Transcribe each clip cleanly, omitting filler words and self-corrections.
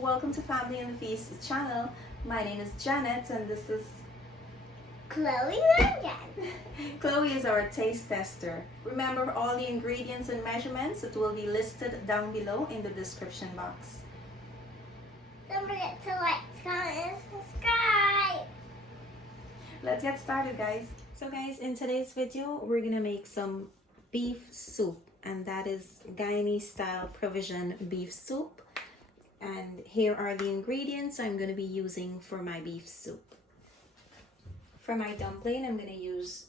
Welcome to Family and Feast channel. My name is Janet and this is Chloe again. Chloe is our taste tester. Remember all the ingredients and measurements, it will be listed down below in the description box. Don't forget to like, comment, and subscribe. Let's get started, guys. So guys, in today's video, we're gonna make some beef soup, and that is Guyanese style provision beef soup. And here are the ingredients I'm gonna be using for my beef soup. For my dumpling, I'm gonna use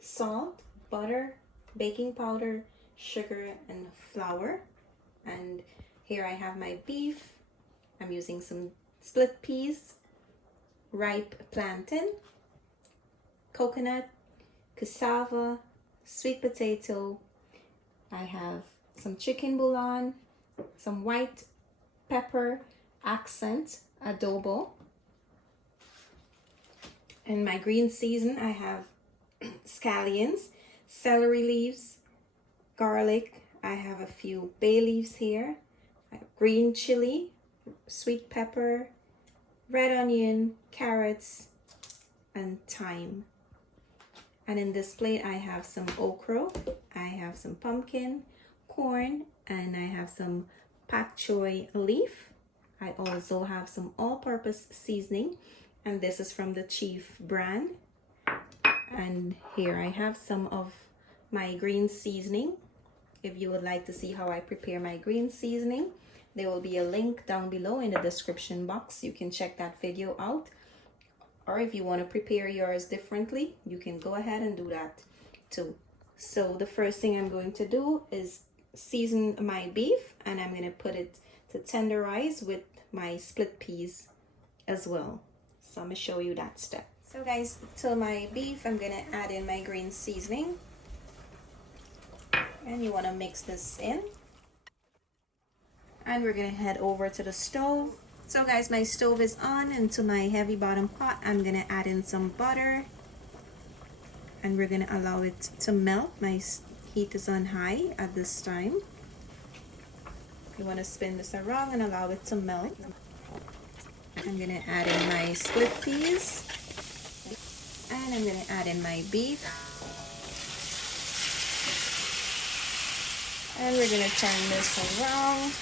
salt, butter, baking powder, sugar, and flour. And here I have my beef. I'm using some split peas, ripe plantain, coconut, cassava, sweet potato. I have some chicken bouillon, some white pepper, accent, adobo. In my green season, I have scallions, celery leaves, garlic. I have a few bay leaves here. I have green chili, sweet pepper, red onion, carrots, and thyme. And in this plate, I have some okro, I have some pumpkin, corn, and I have some Bok Choy leaf. I also have some all-purpose seasoning, and this is from the Chief brand. And here I have some of my green seasoning. If you would like to see how I prepare my green seasoning, there will be a link down below in the description box. You can check that video out. Or if you want to prepare yours differently, you can go ahead and do that too. So the first thing I'm going to do is season my beef, and I'm going to put it to tenderize with my split peas as well. So I'm going to show you that step. So guys, to my beef, I'm going to add in my green seasoning. And you want to mix this in. And we're going to head over to the stove. So guys, my stove is on, and to my heavy bottom pot, I'm going to add in some butter. And we're going to allow it to melt. My heat is on high at this time. You want to spin this around and allow it to melt. I'm going to add in my split peas. And I'm going to add in my beef. And we're going to turn this around.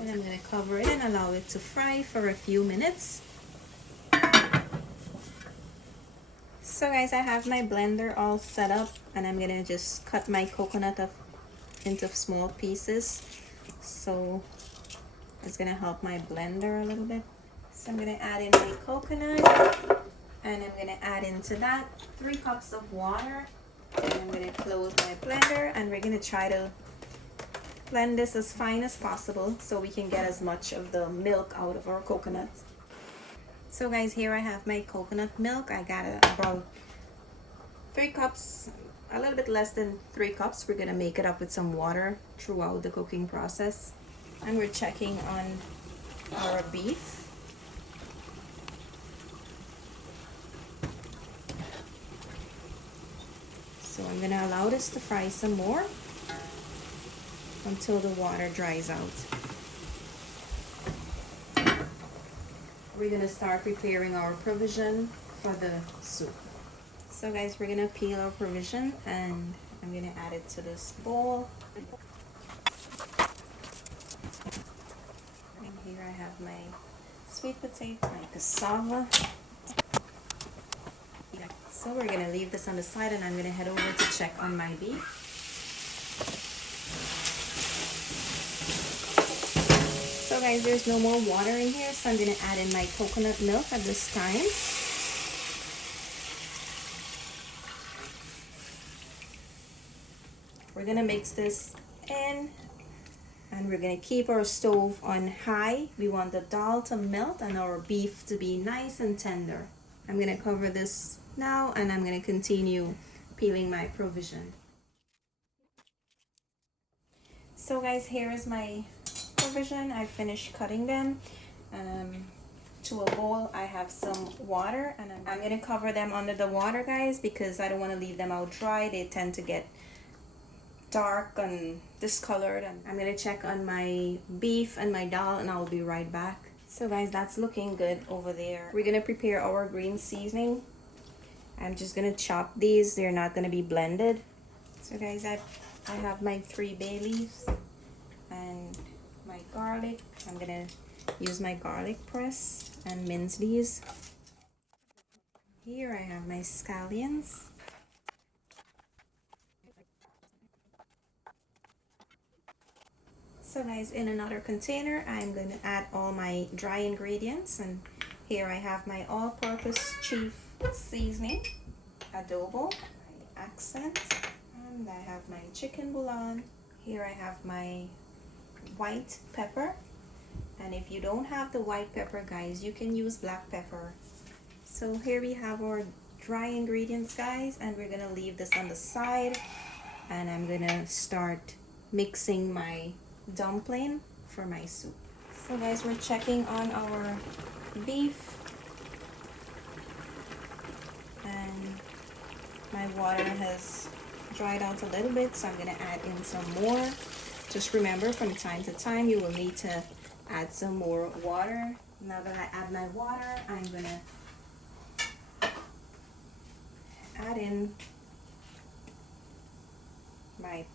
And I'm going to cover it and allow it to fry for a few minutes. So guys, I have my blender all set up, and I'm going to just cut my coconut into small pieces. So it's going to help my blender a little bit. So I'm going to add in my coconut, and I'm going to add into that 3 cups of water. And I'm going to close my blender, and we're going to try to blend this as fine as possible so we can get as much of the milk out of our coconut. So guys, here I have my coconut milk. I got about 3 cups, a little bit less than 3 cups. We're going to make it up with some water throughout the cooking process. And we're checking on our beef. So I'm going to allow this to fry some more until the water dries out. We're going to start preparing our provision for the soup. So guys, we're going to peel our provision, and I'm going to add it to this bowl. And here I have my sweet potato, my cassava. So we're going to leave this on the side, and I'm going to head over to check on my beef. So guys, there's no more water in here, so I'm going to add in my coconut milk at this time. We're going to mix this in, and we're going to keep our stove on high. We want the dal to melt and our beef to be nice and tender. I'm going to cover this now, and I'm going to continue peeling my provision. So guys, here is my provision. I finished cutting them. To a bowl, I have some water, and I'm going to cover them under the water, guys, because I don't want to leave them out dry. They tend to get dark and discolored. And I'm gonna check on my beef and my dal and I'll be right back. So guys, that's looking good over there. We're gonna prepare our green seasoning. I'm just gonna chop these. They're not gonna be blended. So guys, I have my 3 bay leaves and my garlic. I'm gonna use my garlic press and mince these. Here I have my scallions. So guys, in another container, I'm going to add all my dry ingredients. And here I have my all-purpose chief seasoning, adobo, my accent, and I have my chicken bouillon. Here I have my white pepper. And if you don't have the white pepper, guys, you can use black pepper. So here we have our dry ingredients, guys, and we're gonna leave this on the side. And I'm gonna start mixing my dumpling for my soup. So guys, we're checking on our beef, and my water has dried out a little bit, so I'm gonna add in some more. Just remember, from time to time you will need to add some more water. Now that I add my water, I'm gonna add in my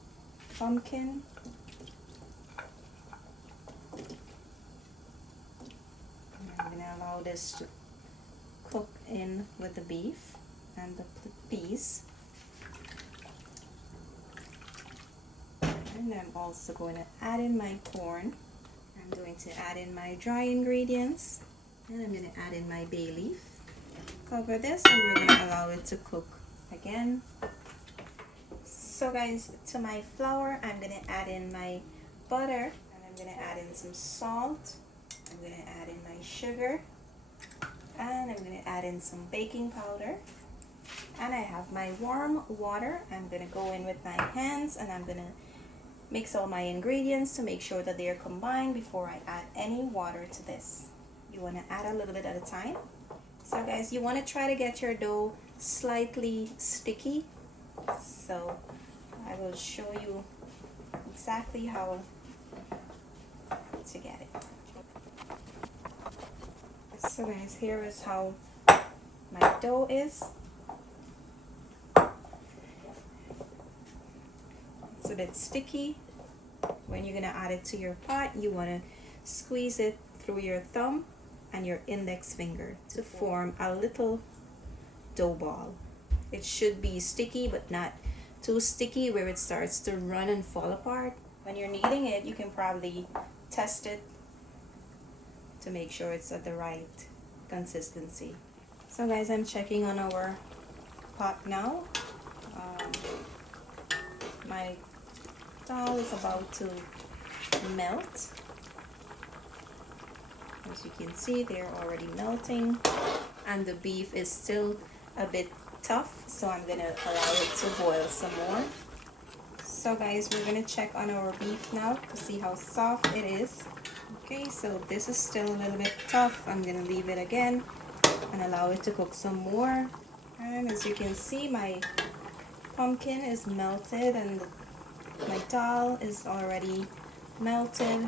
pumpkin. I'm gonna allow this to cook in with the beef and the peas. And I'm also going to add in my corn. I'm going to add in my dry ingredients, and I'm going to add in my bay leaf. Cover this and we're going to allow it to cook again. So guys, to my flour, I'm going to add in my butter, and I'm going to add in some salt. I'm going to add in my sugar, and I'm going to add in some baking powder. And I have my warm water. I'm going to go in with my hands and I'm going to mix all my ingredients to make sure that they are combined before I add any water to this. You want to add a little bit at a time. So guys, you want to try to get your dough slightly sticky. So I will show you exactly how to get it. So guys, here is how my dough is. It's a bit sticky. When you're gonna add it to your pot, you want to squeeze it through your thumb and your index finger to form a little dough ball. It should be sticky but not too sticky where it starts to run and fall apart. When you're kneading it, you can probably test it to make sure it's at the right consistency. So guys, I'm checking on our pot now. My dal is about to melt. As you can see, they're already melting, and the beef is still a bit tough, so I'm gonna allow it to boil some more. So guys, we're gonna check on our beef now to see how soft it is. Okay, so this is still a little bit tough. I'm gonna leave it again and allow it to cook some more. And as you can see, my pumpkin is melted and my dal is already melted,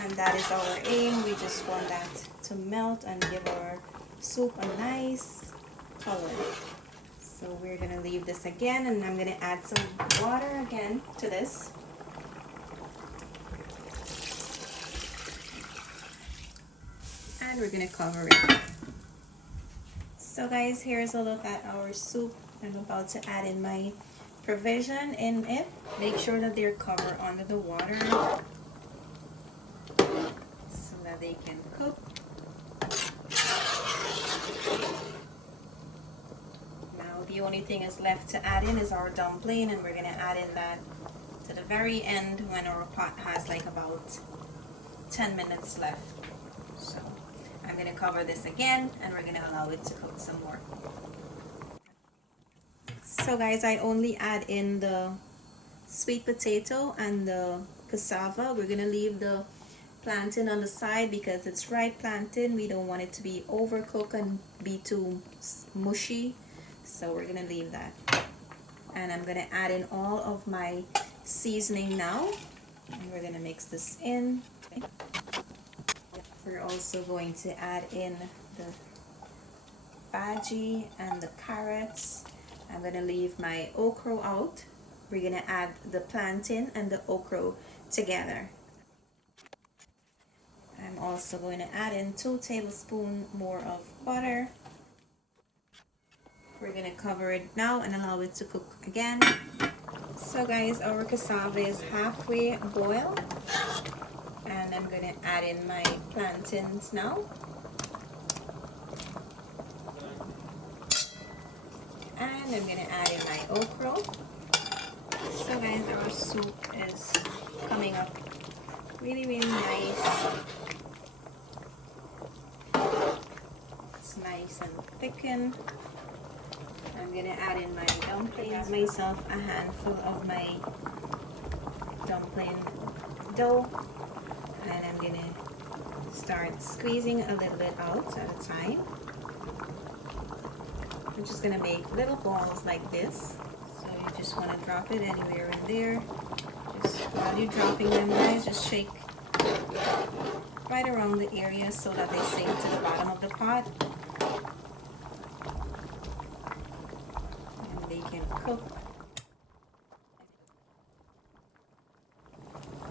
and that is our aim. We just want that to melt and give our soup a nice color. So we're gonna leave this again, and I'm gonna add some water again to this. And we're gonna cover it. So guys, here's a look at our soup. I'm about to add in my provision in it. Make sure that they're covered under the water so that they can cook. Now the only thing is left to add in is our dumpling, and we're gonna add in that to the very end when our pot has like about 10 minutes left. So I'm gonna cover this again and we're gonna allow it to cook some more. So guys, I only add in the sweet potato and the cassava. We're gonna leave the plantain on the side because it's ripe plantain. We don't want it to be overcooked and be too mushy, so we're gonna leave that. And I'm gonna add in all of my seasoning now, and we're gonna mix this in. We're also going to add in the bhaji and the carrots. I'm gonna leave my okra out. We're gonna add the plantain and the okra together. I'm also going to add in 2 tablespoons more of butter. We're going to cover it now and allow it to cook again. So guys, our cassava is halfway boiled, and I'm going to add in my plantains now. And I'm going to add in my okra. So guys, our soup is coming up really nice. It's nice and thickened. I'm gonna add in my dumplings. Myself a handful of my dumpling dough, and I'm gonna start squeezing a little bit out at a time. I'm just gonna make little balls like this. So you just want to drop it anywhere in there. Just while you're dropping them, guys, just shake right around the area so that they sink to the bottom of the pot. And they can cook.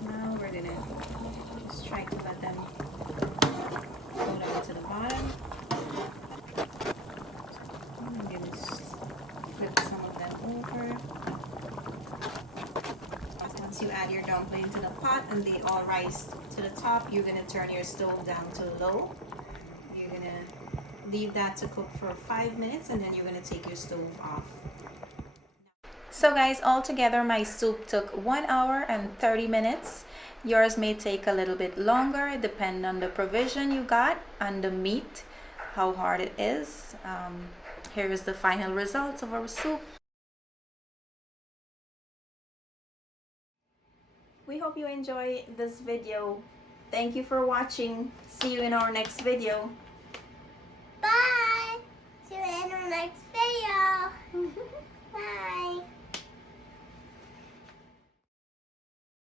Now we're gonna just try to let them go down to the bottom. I'm gonna flip some of them over. Once you add your dumpling to the pot and they all rise to the top, you're going to turn your stove down to low. You're going to leave that to cook for 5 minutes, and then you're going to take your stove off. So guys, altogether my soup took 1 hour and 30 minutes. Yours may take a little bit longer, depending on the provision you got and the meat, how hard it is. Here is the final result of our soup. We hope you enjoy this video. Thank you for watching. See you in our next video. Bye. See you in our next video.